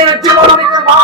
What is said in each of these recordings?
নিজের জীবন নিজের মা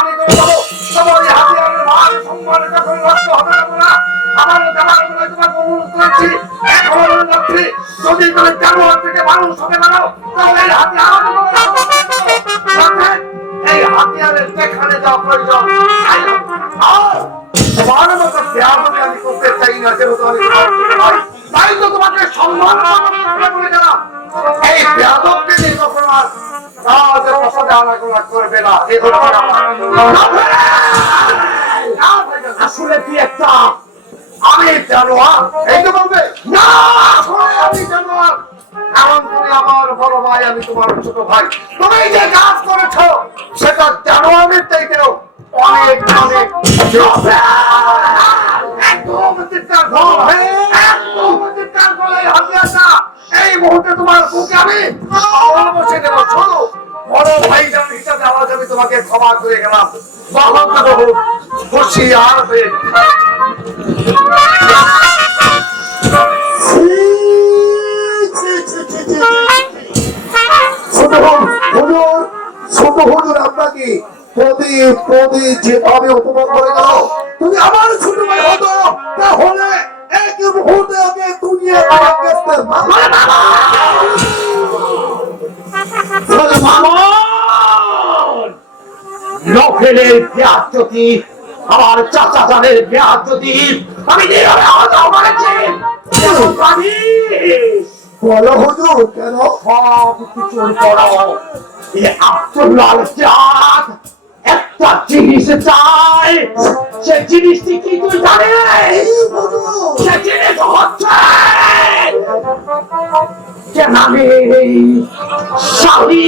ছেলের বিয়ার যদি, আমার চাচা জানের বিয়ার যদি, আমি নীরবে হুজুর, কেন সব চাঁদ একটা জিনিস চাই। সে জিনিসটি কি তুই জানিস? সে জিনিস হচ্ছে কেন আমি শাড়ি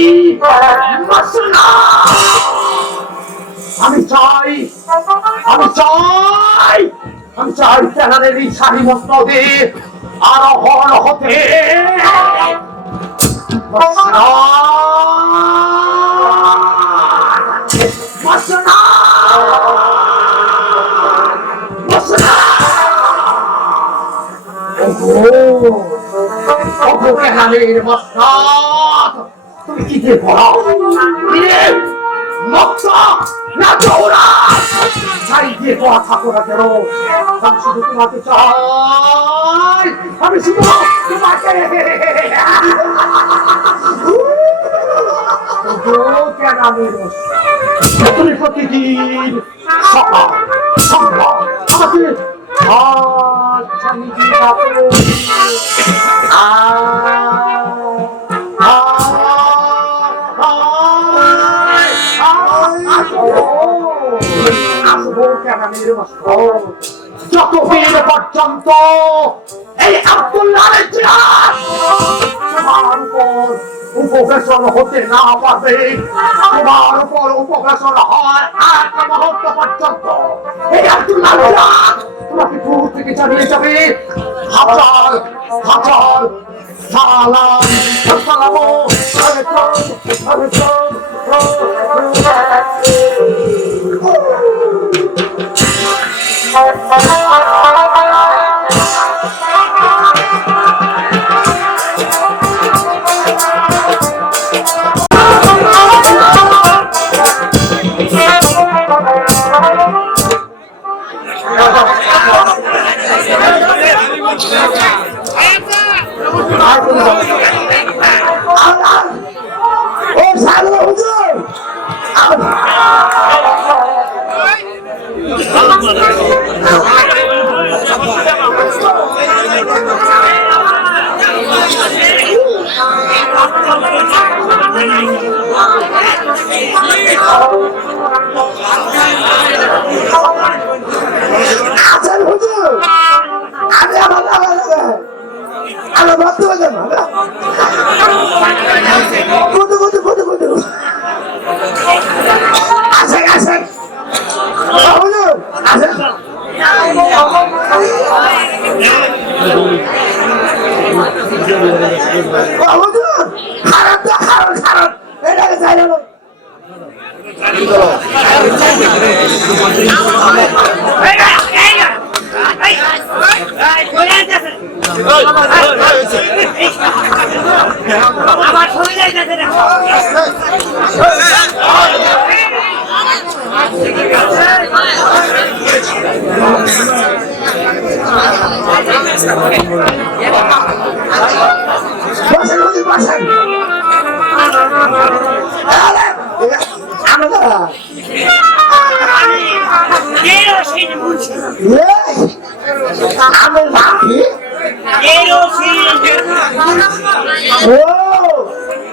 মশলা আমি চাই আমি চাই আমি চাই তেনাদের এই স্বাধীনতা দিয়ে আরোহণ হতে। তুমি কি দিয়ে পড়াও? ইয়ে! মক্ষ না চৌরাস চাই দিয়ে করা থাকো না কেন? আমি শুধু তোমাকে চাই। আমি শুধু তোমাকে। তুমি প্রতিদিন। সকাল সন্ধ্যা আমাকে আচ্ছা নিজে আর যত ফিরিল পর্যন্ত এই আব্দুল্লাহের জিহাদ তোমার উপর উপবেশন হতে না পারবে তোমার উপর উপবেশন হয় এক মুহূর্ত পর্যন্ত এই আব্দুল্লাহ জিহাদ তোমাকে দূর থেকে চালিয়ে যাবে হাজার হাজার সালাম সালাম আলাইকুম আলাইকুম Thank you. খারাপ তো খারাপ খারাপ এটাকে চাই না আমার শরীরে গেছে দেখো ও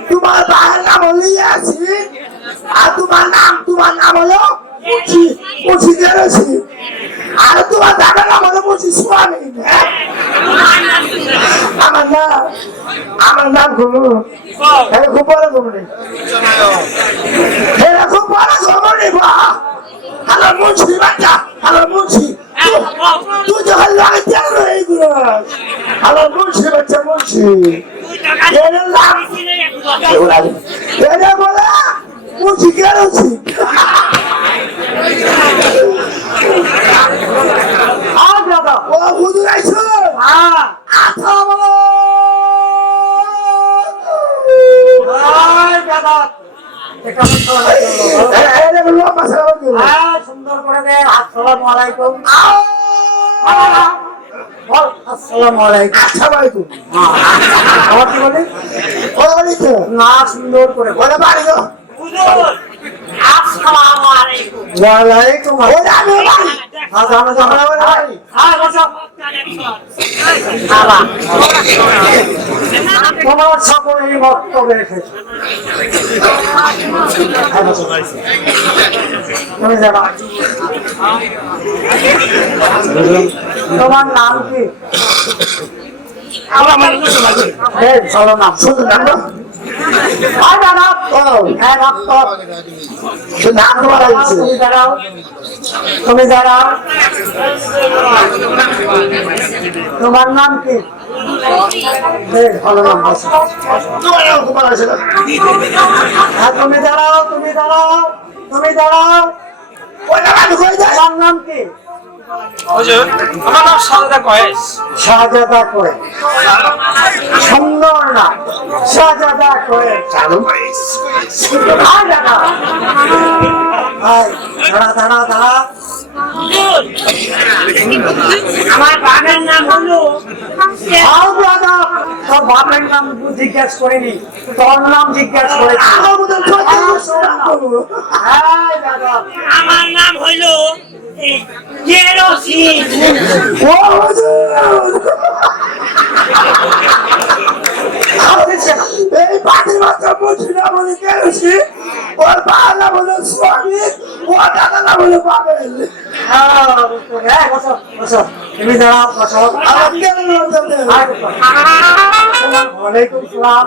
তোমার বাবার নাম হলো ইয়াসিন আর তোমার নাম তোমার নাম হলো মুচি মুচি গেছি আর তোমার দাদার নাম হলো মুচি স্বামী হ্যাঁ? আমার নাম আমার এটা খুব বড় গুমনি এটা খুব বড় গুমনি বা হ্যালো মুচি বাচ্চা হ্যালো মুচি তুই যখন লাগে তেল এইগুলো হ্যালো মুচি বাচ্চা মুচি এর আর দাদা ও হুজুর আইছো হ্যাঁ আথা বলো আর দাদা এটা কথা হলো। এটা বলো মাসা বলো হ্যাঁ সুন্দর করে দে আসসালামু আলাইকুম বল আসসালামু আলাইকুম। আসসালামু আলাইকুম আবার কি বলি? না সুন্দর করে বলে। বাড়ি আসসালামু আলাইকুম। বাড়ি। হ্যাঁ জানো জানো বাড়ি। হ্যাঁ বাবা তোমার সকলেই বক্তব্য রেখেছে হ্যাঁ, তোমার নাম কি? চলো নাম শুধু নাম। তুমি দাঁড়াও। তুমি দাঁড়াও। তোমার নাম কি? ভালো নাম হ্যাঁ তুমি দাঁড়াও তুমি দাঁড়াও। তুমি দাঁড়াও। তোমার নাম কি? হুজুর আমার নাম কয়েস শাহজাদা করে সুন্দর না। শাহজাদা করে চালু দাঁড়া দাঁড়া দাঁড়া। আমার বাবার নাম হলো আও দাদা তোর বাপের নাম জিজ্ঞেস করিনি তোর নাম জিজ্ঞেস করেছি আমার নাম হলো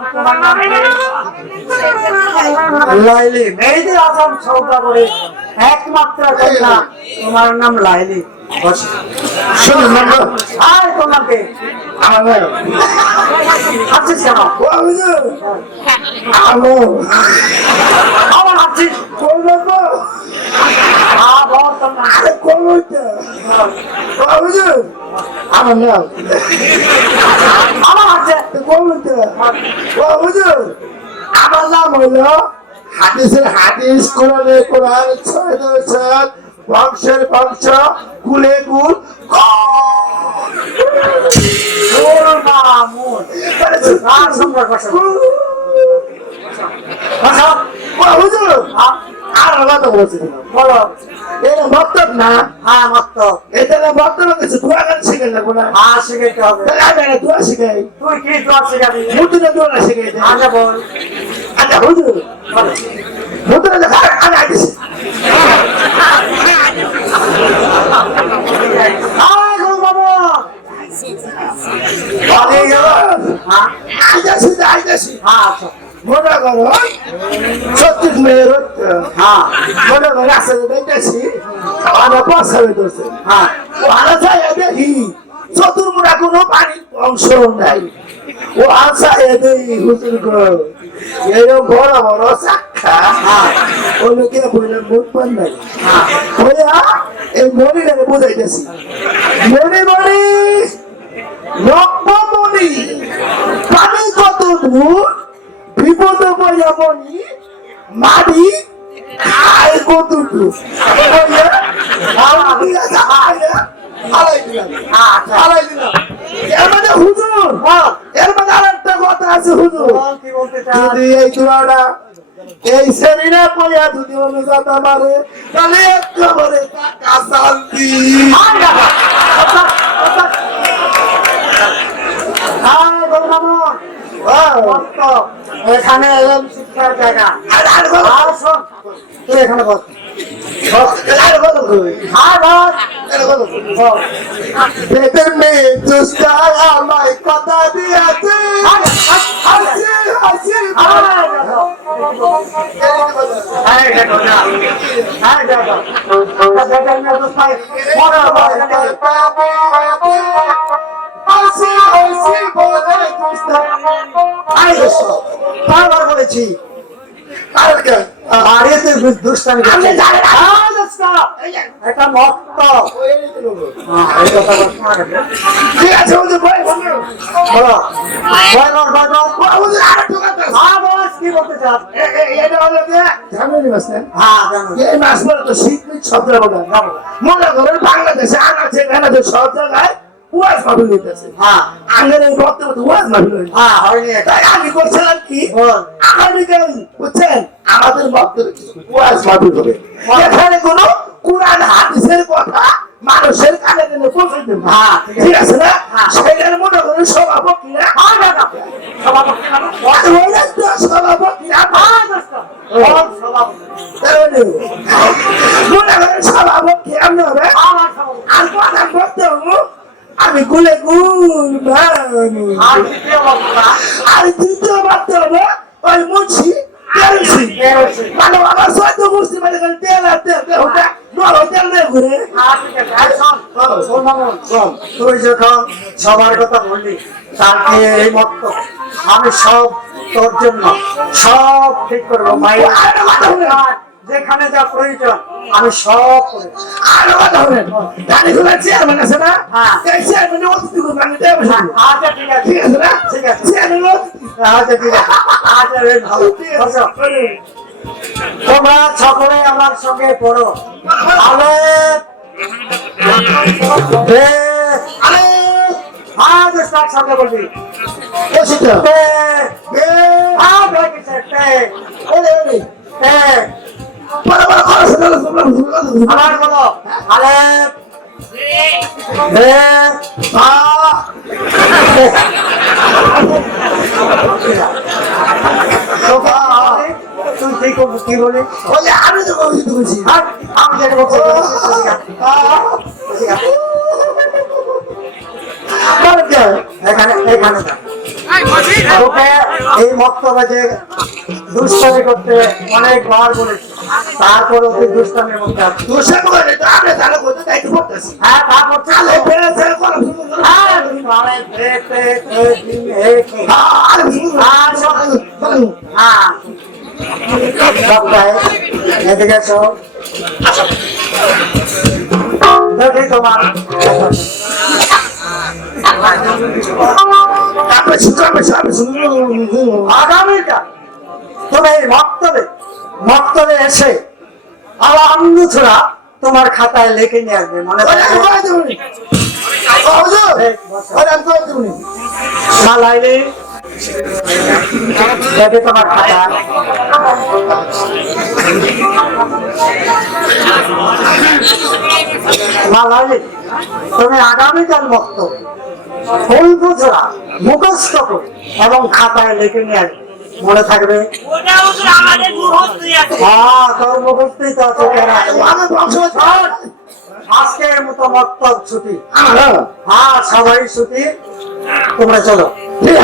তোমার নাম? লাইলি। মেহেদি আজম সৌদাগরি একমাত্র কন্যা তোমার নাম লাইলি। আমার। নাম ও হুজুর আমো আমার নাম হুজুর নাম হলো হাদিসের হাদিস কোরআনে কোরআন ছয় দুই বংশের বংশ কুলে কুল ওর মামুন আর সম্পর্ক বসো বসো ও হুজুর আর কথা বলছি বলো এটা মতলব না হ্যাঁ মত এটা না মতলব কিছু দোয়া গান শিখে না কোনা হ্যাঁ শিখাইতে হবে তাহলে আমি একটা দোয়া শিখাই তুই কি দোয়া শিখাবি মুতুনে দোয়া শিখাই দেয় আগে বল আচ্ছা হুজুর দেখা মনে করো ছত্রিশ মেয়ের হ্যাঁ। মনে করো আসলে দেখতেছি আমার পাশাবে ধরছে হ্যাঁ। দেখি চতুর্মুড়া কোনো পানির অংশ নাই। ও আশা এদে হুজুর গো। এরকম বড় বড় চাক্ষা ওই লোকে পান এই বুঝাইতেছি। মনি মনি পানি কত দূর বিপদ পড়িয়া মনি, মাটি খায় কত হালাই দিলাম হালাই দিলাম এর মানে হুজুর কথা আছে হুজুর যদি এই দোয়াটা এই সেমিনা পড়িয়া যদি অনুজাত আমারে তাহলে একেবারে টাকা হ্যাঁ কত এখানে শিক্ষার জায়গা। এখানে বস। হ্যাঁ? বেদের মেয়ে দুষ্টা আমায় কথা দিয়েছে হাসি হ্যাঁ হ্যাঁ বলেছি আর বাড়িতে দুষ্টামি করছে। এটা মক্ত। না। ঠিক আছে হুজুর ভাই বলো। বলো বয় বল বয় বল হুজুর আরে ঠকাতে হ্যাঁ বস কি বলতে চান এটা হলো যে ঝামেলি মাছ না হ্যাঁ এই মাছ বলে তো শীত শব্দ বলে। মনে করেন বাংলাদেশে আনাচে কানাচে সব জায়গায় ওয়াজ মাহফিল হইতেছে হ্যাঁ। আঙ্গের এই বর্তমানে ওয়াজ মাহফিল হইতেছে হ্যাঁ হয়নি তাই আমি করছিলাম কি বল। আগামীকাল বুঝছেন? আমাদের বক্তব্য ওয়াজ মাহফিল হবে। এখানে কোনো কোরআন হাদিসের কথা মানুষের কানে কানে পৌঁছে দেবে। হ্যাঁ, ঠিক আছে। না? হ্যাঁ। সেটার মনে হ্যাঁ দাদা সভাপতি মানে ওই একটা সভাপতিরা হ্যাঁ সভাপতি আর দ্বিতীয় বাড়তে হবে ওই মুন্সি। মানে সদ্য মুন্সি মানে তেল আর তেল ওটা হ্যাঁ সবার কথা বললি তাকে এই মত আমি সব তোর জন্য সব ঠিক করব মাইয়া। যেখানে যা প্রয়োজন আমি সব। আর গাড়ি চেয়ারম্যান আছে না? হ্যাঁ। এই চেয়ারম্যান অতিথি করবে আমি আচ্ছা ঠিক আছে। ঠিক আছে না? ঠিক আছে। চেয়ারম্যান আচ্ছা ঠিক আছে। আচ্ছা বেশ ভালো। তোমরা সকলে আমার সঙ্গে পড়ো। আজ তার সঙ্গে বলবি। হয়ে বড় বড় খরচ আবার বলো। আলেফ আমি তো বলছি আমি যেটা বলছি এখানে এখানে এই বক্তব্যে যে দুষ্টামি করতে অনেকবার বলেছি। তারপরে তুই দুষ্টামির মধ্যে আছিস। দোষে করে তো আমরা জানা করতে দায়িত্ব করতেছি হ্যাঁ করো হ্যাঁ, আর আর হ্যাঁ। সপ্তাহে এদিকে এসো। দেখি তোমার। আগামীকাল। এই মক্তবে মক্তবে এসে আলামদু ছোড়া তোমার খাতায় লেখে নিয়ে আসবে মনে মালাইলে দেখে তোমার খাতা। মালাইলে তুমি আগামীকাল মক্ত ফুলকু ছোড়া মুখস্থ এবং খাতায় লেখে নিয়ে আসবে। মনে থাকবে? হ্যাঁ আমার আজকের মতো মক্তব ছুটি। হ্যাঁ। হ্যাঁ সবাই ছুটি। তোমরা চলো। ঠিক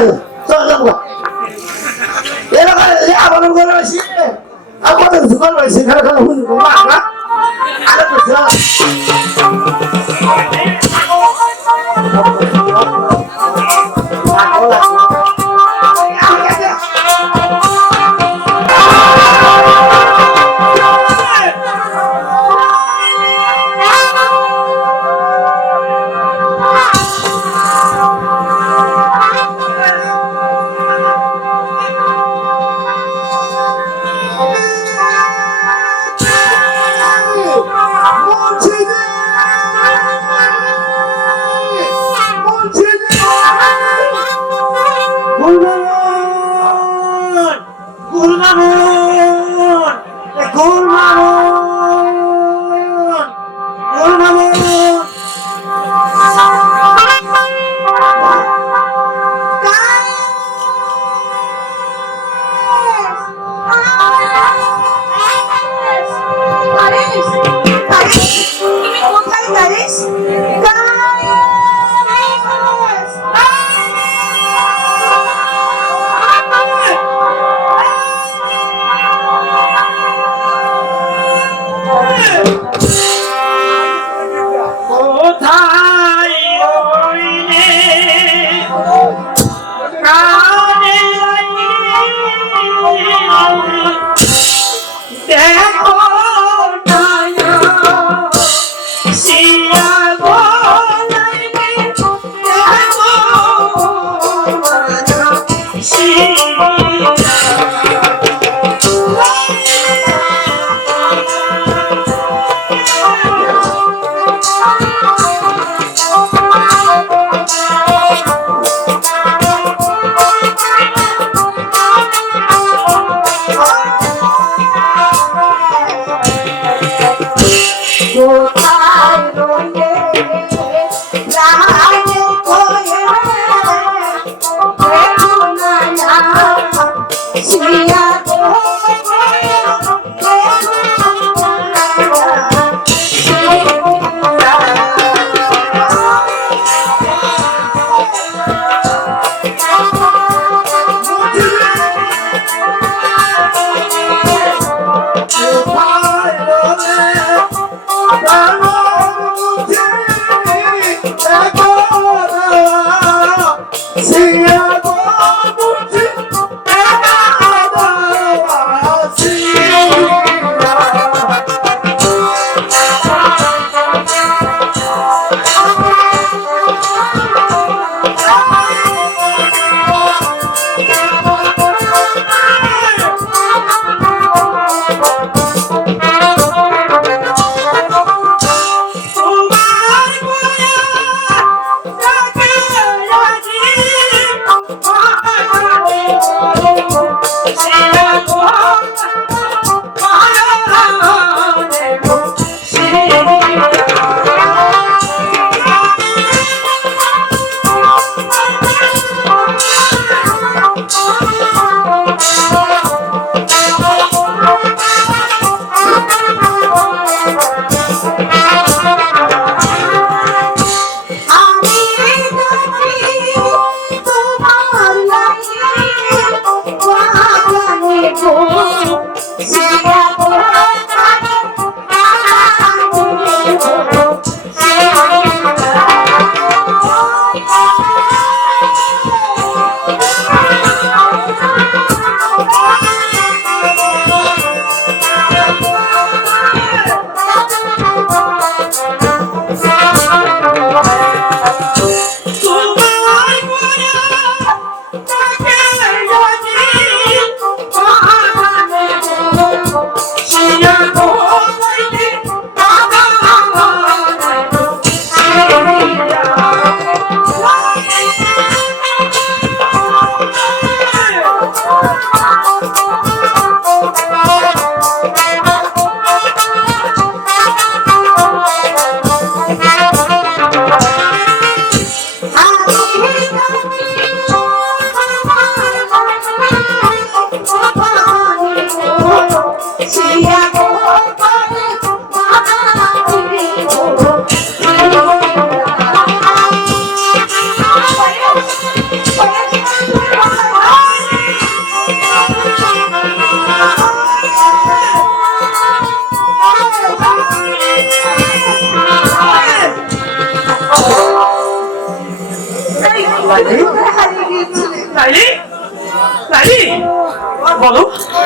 বলো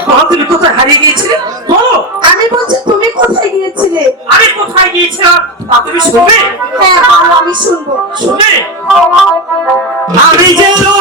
বলো কোথায় হারিয়ে গিয়েছিলে? বলো। আমি বলছি তুমি কোথায় গিয়েছিলে? আমি কোথায় গিয়েছিলাম? তা তুমি শুনবে? হ্যাঁ আমি শুনব। শুনে আমি যে হারিয়ে